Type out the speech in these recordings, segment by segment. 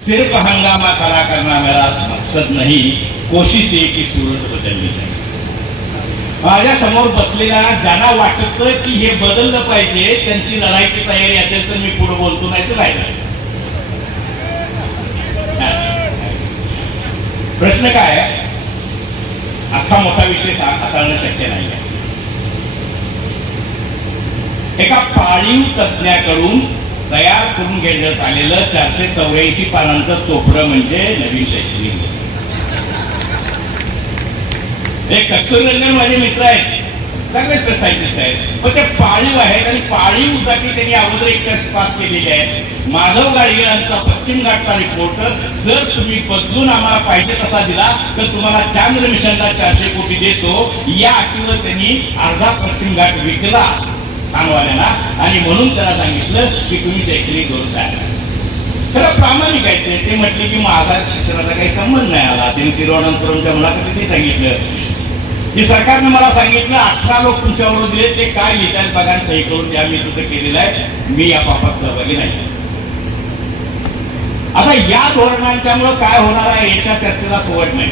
सिर्फ हंगामा खड़ा करना मेरा मकसद नहीं, कोशिश आहे की सूरत बदलली जाईल. माझ्या समोर बसलेला ज्यांना वाटत की हे बदललं पाहिजे त्यांची लढाईची तयारी असेल तर मी पुढे बोलतो, नाही तर राहिलं. प्रश्न काय आहे, अख्खा मोठा विषय हाताळणं शक्य नाही आहे. एका पाळीव तज्ञाकडून तयार करून घेण्यात आलेलं 484 पानांचं चोपडं म्हणजे नवीन शैक्षणिक धोरण. एक कस्तुरीरंजन माझे मित्र आहेत, सगळे सायंटिस्ट आहेत, पण ते पाळीव आहेत आणि पाळीवसाठी त्यांनी अगोदर एक टेस्ट पास केलेली आहे. माधव गाडगेळांचा पश्चिम घाटचा रिपोर्ट जर तुम्ही बदलून आम्हाला पाहिजे तसा दिला तर तुम्हाला चांद्र मिशनला 400 कोटी देतो, या अटीवर त्यांनी अर्धा पश्चिम घाट विकला खानवाल्यांना आणि म्हणून त्याला सांगितलं की तुम्ही शैक्षणिक धोरण तयार करा. खरं प्रामाणिक आहे ते म्हटले की माझा शिक्षणाचा काही संबंध नाही आला. त्यांनी तिरुवनंतपुरमच्या मुलाखतीत सांगितलं की सरकारने मला सांगितलं 18 लोक तुमच्यावर दिले, ते काय लिहितात बघा सही करून द्या, मी तसं केलेलं आहे, मी या पापात सहभागी नाही. आता या धोरणांच्यामुळे काय होणार आहे याच्या चर्चेला सोवट नाही.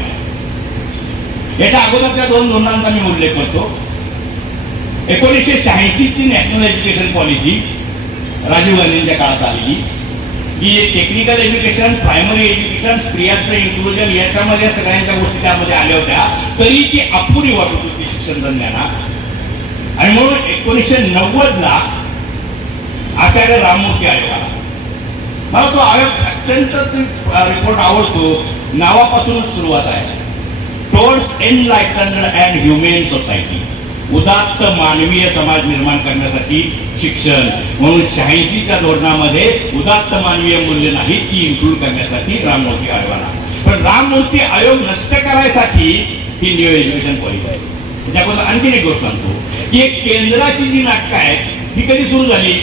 याच्या अगोदरच्या 2 धोरणांचा मी उल्लेख करतो. 1986 ची नॅशनल एज्युकेशन पॉलिसी राजीव गांधींच्या काळात आलेली, की टेक्निकल एज्युकेशन, प्रायमरी एज्युकेशन, स्त्रियांचं इन्क्लुजन याच्यामध्ये सगळ्यांच्या गोष्टी त्यामध्ये आल्या होत्या, तरी ती अपुरी वाटत होती शिक्षण तज्ञांना. आणि म्हणून 1990 ला आचार्य राममूर्ती आयोग आला. मला तो आयोग अत्यंत रिपोर्ट आवडतो. नावापासूनच सुरुवात आहे, towards enlightened and human society, उदात्त मानवीय समाज निर्माण करण्यासाठी शिक्षण. म्हणून 86च्या धोरणामध्ये उदात्त मानवीय मूल्य नाही ती इन्क्लूड करण्यासाठी राममूर्ती आयोग आला. पण राममूर्ती आयोग नष्ट करायसाठी ही न्यू एज्युकेशन पॉलिसी आहे. त्याच्याबद्दल आणखीन एक गोष्ट सांगतो की एक केंद्राची जी नाटकं आहेत ही कधी सुरू झाली,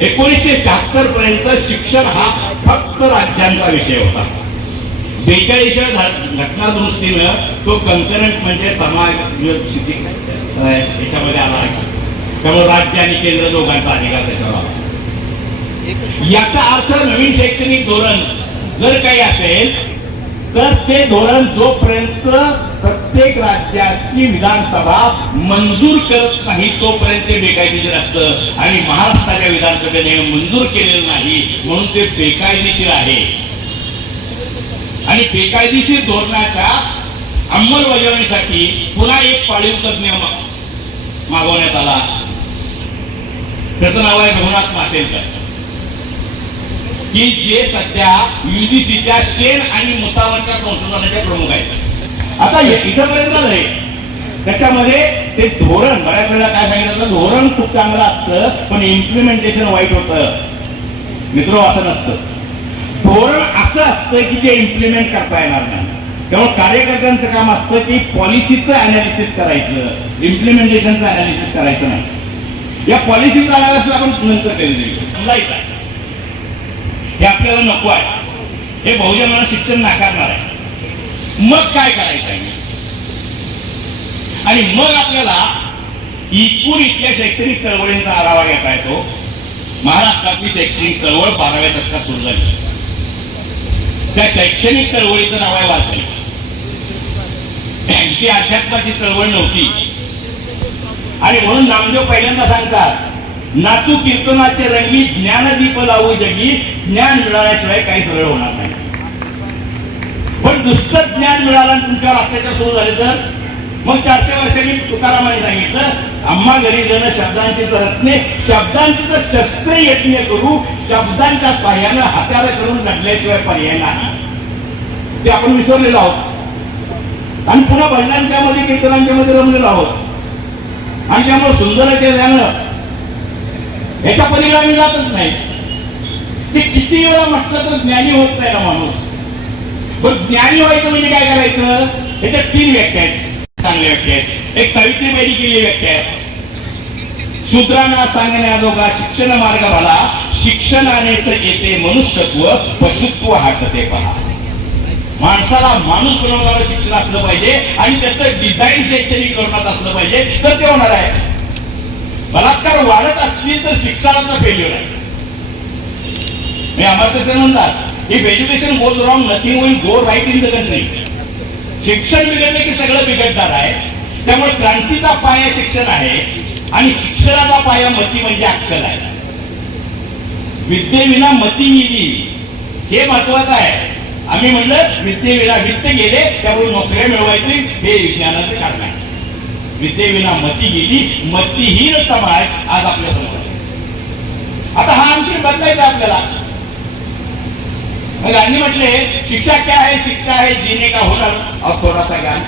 1976 पर्यंत शिक्षण हा फक्त राज्यांचा विषय होता. 42च्या घटना दुरुस्तीनं तो कन्करंट म्हणजे समाज स्थिती याच्यामध्ये आला आहे. त्यामुळे राज्य आणि केंद्र दोघांचा अधिकार त्याच्यावर आला. याचा अर्थ नवीन शैक्षणिक धोरण जर काही असेल तर ते धोरण जोपर्यंत प्रत्येक राज्याची विधानसभा मंजूर करत नाही तोपर्यंत ते बेकायदेशीर असतं. आणि महाराष्ट्राच्या विधानसभेने मंजूर केलेलं नाही म्हणून ते बेकायदेशीर आहे. आणि बेकायदेशीर धोरणाच्या अंमलबजावणीसाठी पुन्हा एक पाळीव तज्ञ मागवण्यात आला. त्याचं नाव आहे रघुनाथ माशेलकर, की जे सध्या UGCच्या शेण आणि मुतावरच्या संशोधनाचे प्रमुख आहेत. आता इथपर्यंत नाही, त्याच्यामध्ये ते धोरण बऱ्याच वेळा काय सांगितलं, धोरण खूप चांगलं असतं पण इम्प्लिमेंटेशन वाईट होतं. मित्र, असं नसतं. धोरण असं असतं की जे इम्प्लिमेंट करता येणार नाही. त्यामुळे कार्यकर्त्यांचं काम असतं की पॉलिसीचं अनालिसिस करायचं, इम्प्लिमेंटेशनचं अनालिसिस करायचं नाही. या पॉलिसीचं अनालिसिस आपण नंतर केलं आहे. हे आपल्याला नको आहे, हे बहुजनांना शिक्षण नाकारणार आहे. मग काय करायचं आहे, आणि मग आपल्याला एकूण इथल्या शैक्षणिक चळवळींचा आढावा घेता येतो. महाराष्ट्रातली शैक्षणिक चळवळ 12व्या शतकात सुरू झाली. त्या शैक्षणिक चळवळीचं नाव आहे वारकरी. ती अध्यात्माची चळवळ नव्हती. आणि म्हणून नामदेव पहिल्यांदा सांगतात, नाचू कीर्तनाचे रंगी, ज्ञानदीप लावू जगी, ज्ञान मिळाल्याशिवाय काही सरळ होणार नाही. पण नुसतं ज्ञान मिळालं आणि तुमच्यावर अत्याचार सुरू झाले तर मग 400 वर्षांनी तुकारामाने सांगितलं, आम्हा घरी जण शब्दांची रत्ने, शब्दांची तर शस्त्र यत्न करू, शब्दांच्या साह्यानं हाताला करून लढल्याशिवाय पर्याय नाही. ते आपण विसरलेलो आहोत आणि पुन्हा भजनांच्या मध्ये कीर्तनांच्या मध्ये रमलेलो आहोत. आणि त्यामुळे सुंदराचे ज्ञान याच्या पलीकडे जातच नाही. ते किती वेळा म्हटलं तर ज्ञानी होत नाही ना माणूस. पण ज्ञानी व्हायचं म्हणजे काय करायचं, याच्यात 3 व्याख्या आहेत, चांगल्या व्याख्या आहेत. एक सावित्रीबाईंनी केलेली व्याख्या आहे, शूद्रांना सांगण्याजोगा शिक्षण मार्ग भला, शिक्षणानेच येते मनुष्यत्व, पशुत्व हाटते पहा. माणसाला माणूस बनवणारं शिक्षण असलं पाहिजे आणि त्याचं डिझाईन शैक्षणिक धोरणात असलं पाहिजे तर ते होणार आहे. बलात्कार वाढत असली तर शिक्षणाचा फेल्युअर आहे. मी अमर्त्य सेन म्हणतात if education goes wrong nothing will go right in the country. शिक्षण बिघडलं की सगळं बिघडणार आहे. त्यामुळे क्रांतीचा पाया शिक्षण आहे आणि शिक्षणाचा पाया मती म्हणजे अक्कल आहे. विद्येविना मती गेली हे महत्वाचं आहे. आम्ही म्हणलं विद्येविना वित्त गेले त्यामुळे नोकऱ्या मिळवायचे हे विज्ञानाचे कारण आहे. विद्येविना मती गेली, मतीहीन समाज आज आपल्या समोर आहे. आता हा आणखी बदलायचा आपल्याला. गांधी म्हटले शिक्षा क्या है, शिक्षा है जीने का हुनर और थोडासा ज्ञान.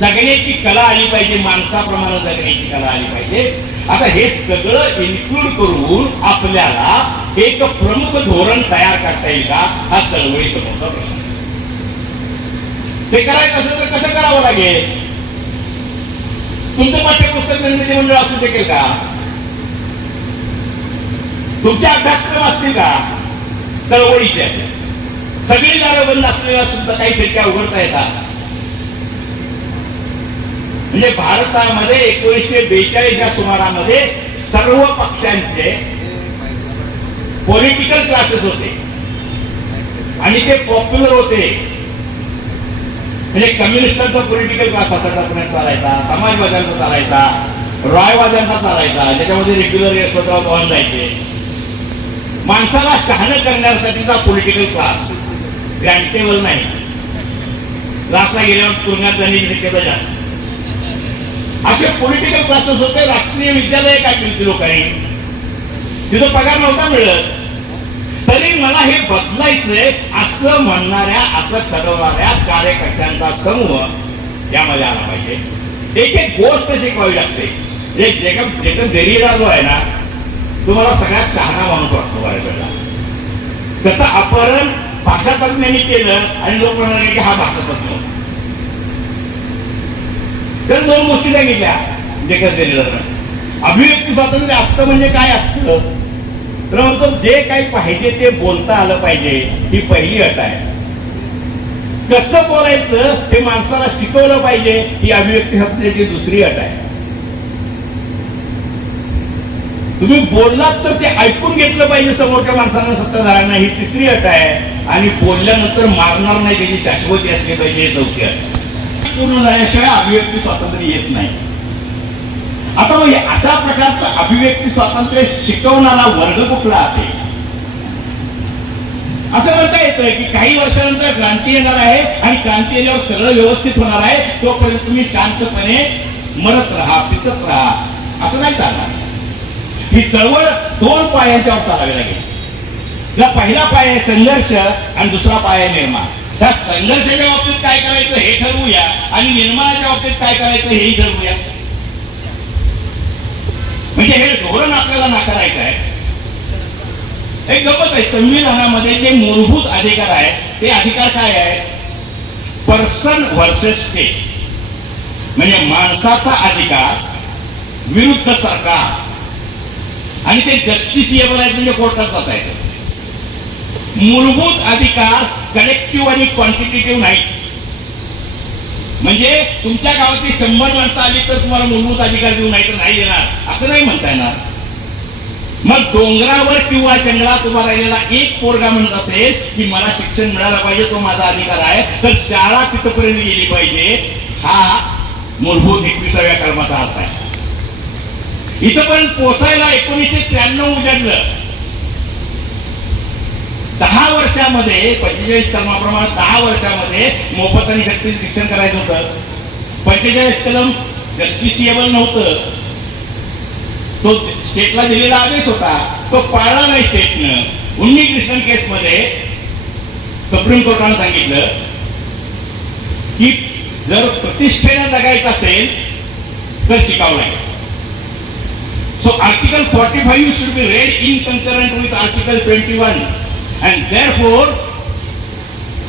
जगण्याची कला आली पाहिजे, माणसाप्रमाणे जगण्याची कला आली पाहिजे. आता हे सगळं इन्क्लूड करून आपल्याला एक प्रमुख धोरण तयार करता येईल का, हा चळवळी समोरचा प्रश्न. ते करायचं असेल तर कसं करावं लागेल. तुमचं पाठ्यपुस्तक निर्मिती मंडळ असू शकेल का, तुमचे अभ्यासक्रम असतील का चळवळीचे. सगळी दारं बंद असलेल्या सुद्धा काही खिडक्या उघडता येतात. म्हणजे भारतामध्ये 1942 या सुमारामध्ये सर्व पक्षांचे पॉलिटिकल क्लासेस होते आणि ते पॉप्युलर होते. म्हणजे कम्युनिस्टांचा पॉलिटिकल क्लास असा चालायचा, समाजवाद्यांचा चालायचा, रॉयवाद्यांचा चालायचा, ज्याच्यामध्ये रेग्युलर यशवंतराव चव्हाण जायचे. माणसाला शहाणं करण्यासाठीचा पॉलिटिकल क्लास ग्रँटेबल नाही. क्लासला गेल्यावर तुरुंगात जाण्याची शक्यता जास्त. असे पॉलिटिकल क्लासेस होते. राष्ट्रीय विद्यालय काय केली लोकांनी, तिथं पगार नव्हता मिळत. तरी मला हे बदलायचंय असं म्हणणाऱ्या, असं ठरवणाऱ्या कार्यकर्त्यांचा समूह यामध्ये आला पाहिजे. एक एक गोष्ट शिकवावी लागते. जेकब देरीरा जो आहे ना, तुम्हाला सगळ्यात शहाणा माणूस वाटतो बऱ्याच. त्याचं अपहरण भाषातज्ञांनी केलं आणि लोक म्हणाले की हा भाषातज्ञ. तर दोन गोष्टी सांगितल्या जेकब देरीरानं. अभिव्यक्ती स्वातंत्र्य असतं म्हणजे काय असतं तर म्हणतो जे काही पाहिजे ते बोलता आलं पाहिजे, ही पहिली अट आहे. कसं बोलायचं हे माणसाला शिकवलं पाहिजे, ही अभिव्यक्ती स्वातंत्र्याची दुसरी अट आहे. तुम्ही बोललात तर ते ऐकून घेतलं पाहिजे समोरच्या माणसांना, सत्ताधाऱ्यांना, ही तिसरी अट आहे. आणि बोलल्यानंतर मारणार नाही त्याची शाश्वती असली पाहिजे, चौथी अट. पूर्ण झाल्याशिवाय अभिव्यक्ती स्वातंत्र्य येत नाही. आता मग अशा प्रकारचं अभिव्यक्ती स्वातंत्र्य शिकवणारा वर्ग कुठला असेल. असं म्हणता येतं की काही वर्षानंतर क्रांती येणार आहे आणि क्रांती येण्यावर सगळं व्यवस्थित होणार आहे, तोपर्यंत तुम्ही शांतपणे मरत राहा, पिचत राहा, असं नाही चालणार. ही चळवळ दोन पायांच्यावर चालावी लागेल. ज्या पहिला पाय आहे संघर्ष आणि दुसरा पाय आहे निर्माण. त्या संघर्षाच्या बाबतीत काय करायचं हे ठरवूया आणि निर्माणाच्या बाबतीत काय करायचं हेही ठरवूया. म्हणजे हे धोरण आपल्याला नाकारायचं आहे. एक गमत आहे, संविधानामध्ये जे मूलभूत अधिकार आहेत ते अधिकार काय आहे, पर्सन व्हर्सेस स्टेट. म्हणजे माणसाचा अधिकार विरुद्ध सरकार, आणि ते जस्टिसिएबल आहेत म्हणजे कोर्टात जात आहेत. मूलभूत अधिकार कलेक्टिव्ह आणि क्वांटिटेटिव्ह नाही. म्हणजे तुमच्या गावातली 100 माणसं आली तर तुम्हाला मूलभूत अधिकार देऊ, नाही तर नाही देणार, असं नाही म्हणता येणार. मग डोंगरावर किंवा जंगलात उभा राहिलेला एक पोरगा म्हणत असेल की मला शिक्षण मिळालं पाहिजे, तो माझा अधिकार आहे, तर शाळा तिथपर्यंत गेली पाहिजे. हा मूलभूत 21व्या कलमाचा अर्थ आहे. इथपर्यंत पोहोचायला 1993 उजाडलं. 10 वर्षामध्ये 45 कलमाप्रमाणे 10 वर्षामध्ये मोफत आणि सक्तीचं शिक्षण करायचं होतं. 45 कलम जस्टिसिएबल नव्हतं. तो स्टेटला दिलेला आदेश होता, तो पाळला नाही स्टेटनं. उन्नी कृष्णन केसमध्ये सुप्रीम कोर्टानं सांगितलं की जर प्रतिष्ठेनं जगायचं असेल तर शिकावं लागेल. So Article 45 should be read in concurrent with Article 21, and therefore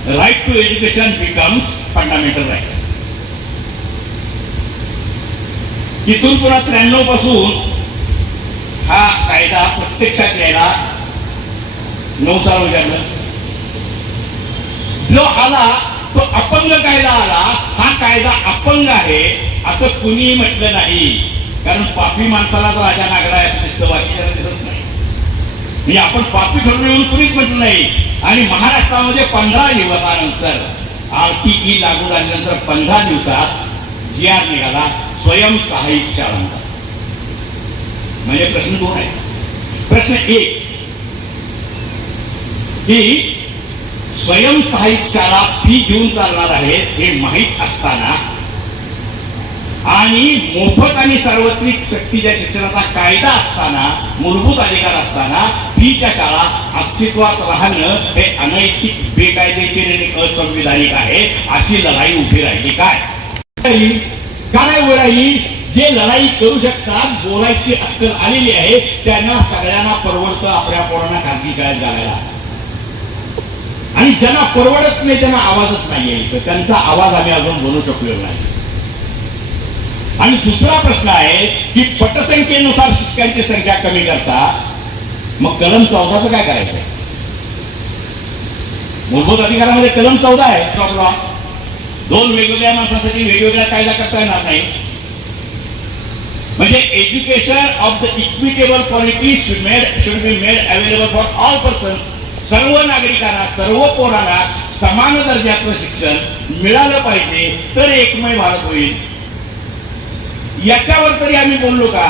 the right to education becomes fundamental right. इथून पुन्हा 93 पासून हा कायदा प्रत्यक्षात यायला 9 साल उजाडलं. जो आला तो अपंग कायदा आला. हा कायदा अपंग आहे असं कुणी म्हटलं नाही, कारण पापी माणसाला तर राजा नागडा असं दिसतं, बाकीच्याला दिसत नाही. म्हणजे आपण पापी ठरवून येऊन कुणीच म्हटलं नाही. आणि महाराष्ट्रामध्ये 15 दिवसानंतर RTE लागू झाल्यानंतर 15 दिवसात GR निघाला स्वयंसहाय्यित शाळांचा. म्हणजे प्रश्न दोन आहे. प्रश्न एक की स्वयंसहाय्यित शाळा फी घेऊन चालणार आहेत हे माहीत असताना आणि मोफत आणि सार्वत्रिक सक्तीच्या शिक्षणाचा कायदा असताना, मूलभूत अधिकार असताना फीच्या शाळा अस्तित्वात राहणं हे अनैतिक, बेकायदेशीर आणि असंविधानिक आहे. अशी लढाई उभी राहिली. काय उभी राहिली? जे लढाई करू शकतात, बोलायची अक्कल आलेली आहे, त्यांना सगळ्यांना परवडतं आपल्या पोरांना खासगी शाळेत घालायला. आणि ज्यांना परवडत नाही त्यांना आवाजच नाहीये, तर त्यांचा आवाज आम्ही अजून बोलू शकलो नाही. आणि दुसरा प्रश्न आहे की पटसंख्येनुसार शिक्षकांची संख्या कमी करता, मग कलम 14चं काय करायचं? मूलभूत अधिकारामध्ये कलम 14 आहे. दोन वेगवेगळ्या माणसांसाठी वेगवेगळा कायदा करता येणार नाही. म्हणजे education of the equitable quality should be made available for all person. सर्व नागरिकांना, सर्व पोरांना समान दर्जाचं शिक्षण मिळालं पाहिजे, तर एकमय भारत होईल. याच्यावर तरी आम्ही बोललो का?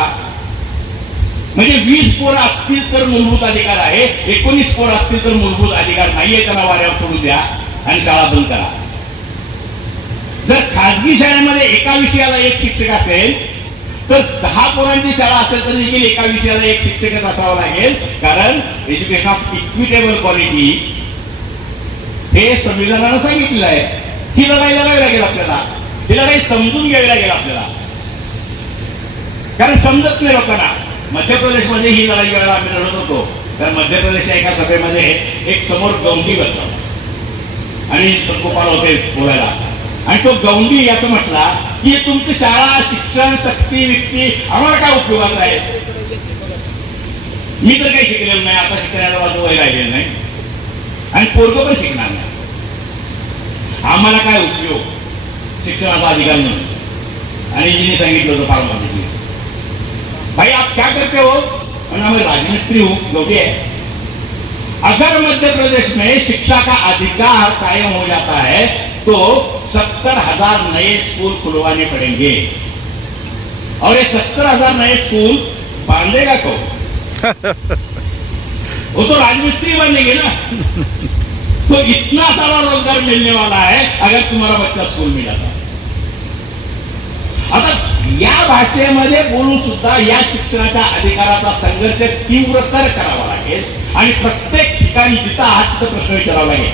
म्हणजे 20 पोरं असतील तर मूलभूत अधिकार आहे, 19 पोरं असतील तर मूलभूत अधिकार नाहीये, त्यांना वाऱ्यावर सोडून द्या आणि शाळा बंद करा. जर खाजगी शाळेमध्ये एका विषयाला एक शिक्षक असेल तर 10 पोरांची शाळा असेल तर देखील एका विषयाला एक शिक्षकच असावा लागेल. कारण एज्युकेशन ऑफ इक्विटेबल क्वालिटी हे संविधानानं सांगितलेलं आहे. ही लढाई लढावी लागेल आपल्याला, ही लढाई समजून घ्यावी लागेल आपल्याला, कारण समजत नाही लोकांना. मध्य प्रदेशमध्ये ही लढाई वेळेला आम्ही लढत होतो. तर मध्य प्रदेशच्या एका सभेमध्ये एक समोर गौंडी बसला आणि सत्गोपाल होते बोलायला, आणि तो गौंडी असं म्हटला की तुमची शाळा, शिक्षण, सक्ती, विक्ती आम्हाला काय उपयोगाचं आहे? मी तर काही शिकलेलं नाही, आता शिकण्याला माझं वय राहिलेलं नाही आणि पोरगं पण शिकणार नाही. आम्हाला काय उपयोग शिक्षणाचा अधिकार नाही. आणि जिने सांगितलं होतं फार्मासिटी, भाई आप क्या करते हो? मैं राजमिस्त्री हूं, जो भी है. अगर मध्य प्रदेश में शिक्षा का अधिकार कायम हो जाता है तो 70,000 नए स्कूल खुलवाने पड़ेंगे. और ये 70,000 नए स्कूल बांधेगा कौन? वो तो राजमिस्त्री बनेंगे ना. तो इतना सारा रोजगार मिलने वाला है अगर तुम्हारा बच्चा स्कूल में जाता. आता या भाषेमध्ये बोलून सुद्धा या शिक्षणाच्या अधिकाराचा संघर्ष तीव्रतर करावा लागेल आणि प्रत्येक ठिकाणी जिथं आहात तिथं प्रश्न विचारावा लागेल.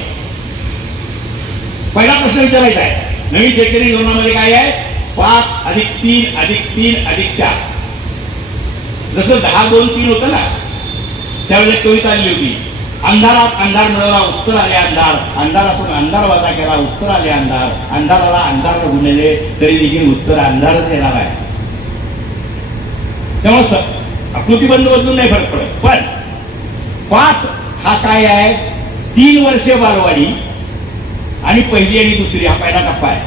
पहिला प्रश्न विचारायचा आहे, नवीन शैक्षणिक धोरणामध्ये काय आहे? 5+3+3+4. जसं 10-2-3 होतं ना, त्यावेळेला कविता आली होती, अंधारात अंधार मिळवला, उत्तर आले अंधार, अंधारातून अंधार वजा केला, उत्तर आले अंधार, अंधाराला अंधार गुणले तरी देखील उत्तर अंधारच येणार आहे. त्यामुळे आकृतीबंध बदलून नाही फरक पडत. पण 5 हा काय आहे? 3 वर्षे बालवाडी आणि पहिली आणि दुसरी हा पहिला टप्पा आहे.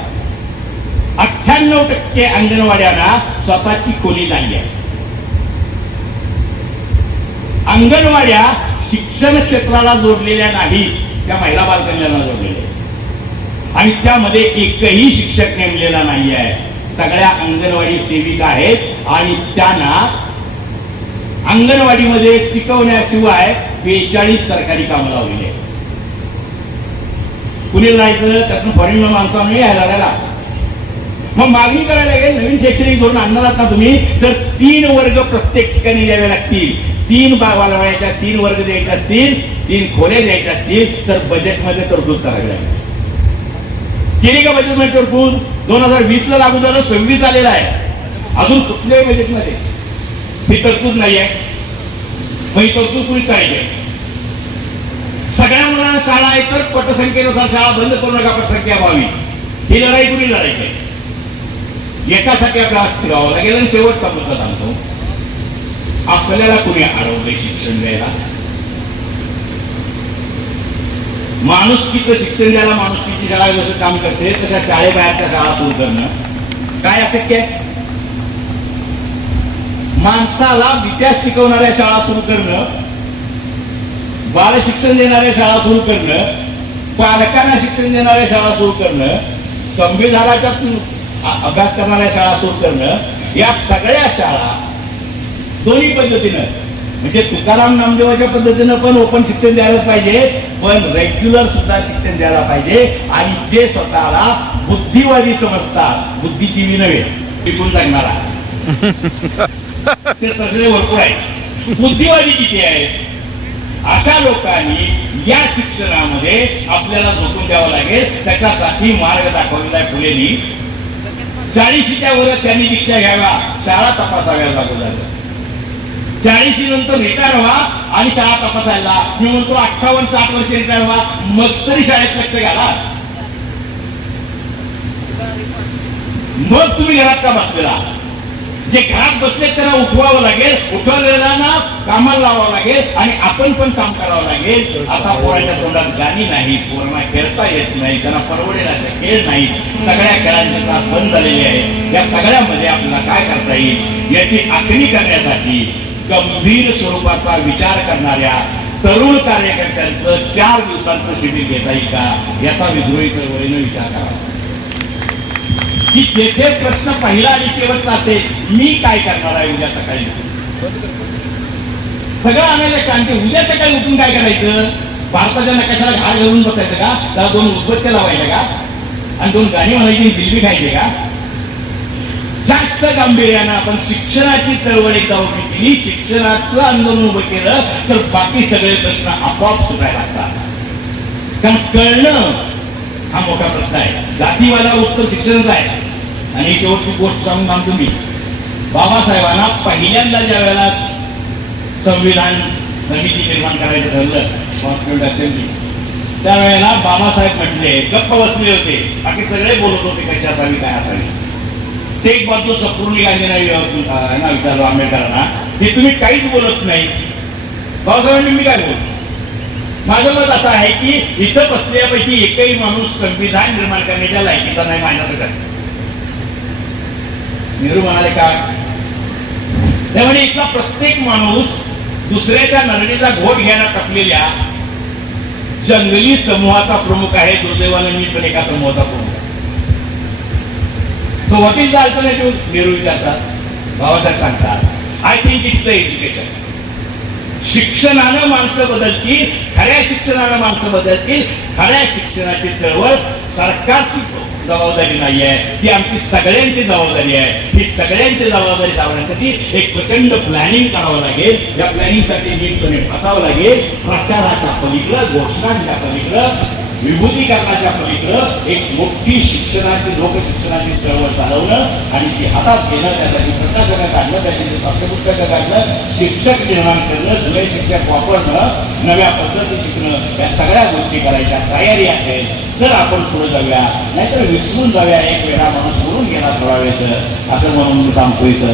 98% अंगणवाड्यांना स्वतःची खोली नाही आहे. अंगणवाड्या शिक्षण क्षेत्राला जोडलेल्या नाही, त्या महिला बालकल्याणाला जोडलेल्या आणि त्यामध्ये एकही शिक्षक नेमलेला नाही आहे. सगळ्या अंगणवाडी सेविका आहेत आणि त्यांना अंगणवाडीमध्ये शिकवण्याशिवाय 42 सरकारी कामं लावलेली आहेत. कुणी राहायचं त्यातून फॉरेन माणसांनी यायला लागला. मग मागणी करायला लागेल, नवीन शैक्षणिक धोरण आणणार ना तुम्ही, तर 3 वर्ग प्रत्येक ठिकाणी द्यावे लागतील. 3 बालवाड्याच्या 3 वर्ग द्यायचे असतील, 3 खोल्या द्यायच्या असतील तर बजेटमध्ये तरतूद करावी लागेल. केली का बजेटमध्ये तरतूद? 2020 लागू झालं, 26 आलेला आहे, अजून कुठल्याही बजेटमध्ये ही तरतूद नाही आहे. मग ही तरतूद कुणी करायची? सगळ्या मुलांना शाळा आहे तर पटसंख्येनुसार शाळा बंद करू नका, पटसंख्या व्हावी. ही लढाई कुणी लढायची? याच्यासाठी आपल्याला फिरावं लागेल. आणि शेवटचा मुद्दा सांगतो, आपल्याला कुणी अडवलंय शिक्षण द्यायला? माणुसकीचं शिक्षण द्यायला माणुसकीची शाळा जसं काम करते तशा शाळेबाहेरच्या शाळा सुरू करणं काय अशक्य आहे? माणसाला विद्या शिकवणाऱ्या शाळा सुरू करणं बाल शिक्षण देणाऱ्या शाळा सुरू करणं, पालकांना शिक्षण देणाऱ्या शाळा सुरू करणं, संविधानाच्या अभ्यास करणाऱ्या शाळा सुरू करणं, या सगळ्या शाळा दोन्ही पद्धतीनं म्हणजे तुकाराम नामदेवाच्या पद्धतीनं पण ओपन शिक्षण द्यायला पाहिजे, पण रेग्युलर सुद्धा शिक्षण द्यायला पाहिजे. आणि जे स्वतःला बुद्धिवादी समजतात, बुद्धिजीवी नव्हे टिकून सांगणारा ते तसले भरपूर आहे, बुद्धिवादी किती आहे, अशा लोकांनी या शिक्षणामध्ये आपल्याला झोकून द्यावं लागेल. त्याच्यासाठी मार्ग दाखवलेला आहे फुलेंनी. 40च्या वर त्यांनी दीक्षा घ्याव्या, शाळा तपासाव्या लागू झालं. 40 नंतर रिटायर व्हा आणि शाळा तपासायला. मी म्हणतो 58-60 वर्ष रिटायर व्हा, मग तरी शाळेत लक्ष घाला. मग तुम्ही घरात का बसलेला? जे घरात बसले त्यांना उठवावं लागेल, उठवलेल्यांना कामाला लावावं लागेल आणि आपण पण काम करावं लागेल. आता पोराच्या तोंडात गाणी नाही, पोरांना खेळता येत नाही, त्यांना परवडेल असे खेळ नाही, सगळ्या खेळांचे त्रास बंद झालेले आहे. या सगळ्यामध्ये आपल्याला काय करता येईल याची आखणी करण्यासाठी गंभीर स्वरूपाचा विचार करणाऱ्या तरुण कार्यकर्त्यांचं 4 दिवसांचं शिबिर घेता येईल का, याचा विद्रोही चळवळीनं विचार करावा. की जेथे प्रश्न पहिला आणि शेवटचा असेल, मी काय करणार आहे उद्या सकाळी, सगळं आणायला शांती. उद्या सकाळी उठून काय करायचं? भारताच्या नकाशाला घाल घालून बसायचं का? त्याला 2 उदबत्त्या लावायच्या का आणि 2 गाणी म्हणायची, दिलबी खायची का? जास्त गांभीर्यानं आपण शिक्षणाची चळवळ एकदा उभी केली, शिक्षणाचं आंदोलन उभं केलं तर बाकी सगळे प्रश्न आपोआप सुटायला लागतात. कारण कळणं हा मोठा प्रश्न आहे. जातीवाला उत्तर शिक्षणच आहे. आणि शेवटची गोष्ट सांगून सांगतो मी, बाबासाहेबांना पहिल्यांदा ज्या वेळेला संविधान समिती निर्माण करायचं ठरलं, कॉन्स्टिट्यूंट असेंब्ली, त्यावेळेला बाबासाहेब म्हटले, गप्प बसले होते, बाकी सगळे बोलत होते कशी असावी काय असावी. ते एक बाजू संपूर्ण गांधींना विचारलं आंबेडकरांना, हे तुम्ही काहीच बोलत नाही. बाबासाहेबांनी मी काय बोलतो? माझं मत असं आहे की इथं बसल्यापैकी एकही माणूस संविधान निर्माण करण्याच्या लायकीचा नाही माझ्याकडे. नेहरू म्हणाले का? त्यामुळे इथला प्रत्येक माणूस दुसऱ्याच्या नरडीचा घोट घ्यायला टपलेल्या जंगली समूहाचा प्रमुख आहे. दुर्दैवानं मी पण एका समूहाचा प्रमुख आहे. So what is the alternative? Nehru विचारतात, बाबासाहेब सांगतात, I think it's the education. शिक्षणानं माणसं बदलतील, खऱ्या शिक्षणानं माणसं बदलतील. खऱ्या शिक्षणाची चळवळ सरकारची जबाबदारी नाही आहे, ती आमची सगळ्यांची जबाबदारी आहे. ही सगळ्यांची जबाबदारी लावण्यासाठी एक प्रचंड प्लॅनिंग करावं लागेल. या प्लॅनिंगसाठी नीटपणे बसावं लागेल. प्रचाराच्या पलीकडं, घोषणांच्या पलीकडं, विभूतीकरणाच्या पलीकडं एक मोठी शिक्षणाची, लोकशिक्षणाची चळवळ चालवणं आणि ती हातात घेणं, त्यासाठी प्रशासनं काढणं, त्यासाठी पाठ्यपुस्तकं काढणं, शिक्षक निर्माण करणं, जुने शिक्षक वापरणं, नव्या पद्धती शिकणं, या सगळ्या गोष्टी करायच्या तयारी असेल तर आपण पुढे जाऊया. नाहीतर विसरून जाऊया, एक वेळा माणूस सोडून गेला थोडा वेळ असं म्हणून मी सांगतो इथं.